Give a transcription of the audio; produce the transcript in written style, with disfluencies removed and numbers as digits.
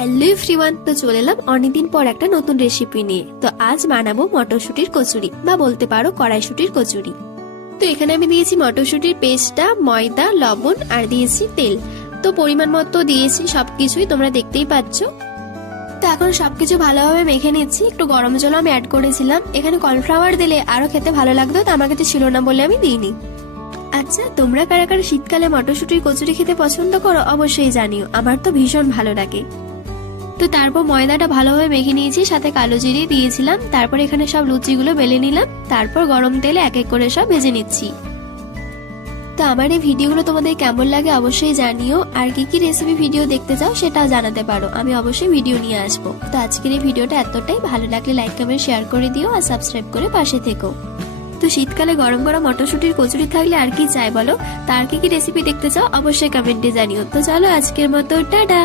Hello everyone, তো চলে এলাম অনেকদিন পর একটা নতুন রেসিপি নিয়ে। তো আজ বানাবো মটরশুটির কচুরি বা বলতে পারো কড়াইশুটির কচুরি। তো এখানে আমি দিয়েছি মটরশুটির পেস্টটা, ময়দা, লবণ আর দিয়েছি তেল। তো পরিমাণ মতো দিয়েছি সবকিছুই, তোমরা দেখতেই পাচ্ছ। তো এখন সবকিছু ভালোভাবে মেখে নিচ্ছি। একটু গরম জল আমি অ্যাড করেছিলাম। এখানে কর্নফ্লাওয়ার দিলে আরো খেতে ভালো লাগতো, তো আমার কাছে ছিল না বলে আমি দিইনি। আচ্ছা, তোমরা কারা কারা শীতকালে মটরশুটির কচুরি খেতে পছন্দ করো অবশ্যই জানিও। আমার তো ভীষণ ভালো লাগে। তো তারপর ময়দাটা ভালোভাবে মেখে নিয়েছি, সাথে কালো জিরে দিয়েছিলাম। তারপর এখানে সব লুচিগুলো বেলে নিলাম। তারপর গরম তেলে এক এক করে সব ভেজে নিচ্ছি। তো আমার এই ভিডিওগুলো তোমাদের কেমন লাগে অবশ্যই জানিও। আর কি কি রেসিপি ভিডিও দেখতে চাও সেটাও জানাতে পারো, আমি অবশ্যই ভিডিও নিয়ে আসবো। তো আজকের এই ভিডিওটা এতটাই, ভালো লাগলে লাইক কমেন্ট শেয়ার করে দিও আর সাবস্ক্রাইব করে পাশে থেকো। তো শীতকালে গরম গরম মটরশুটির কচুরি থাকলে আর কি চাই বলো। তার কি কি রেসিপি দেখতে চাও অবশ্যই কমেন্টে জানিও। তো চলো আজকের মতো টাটা।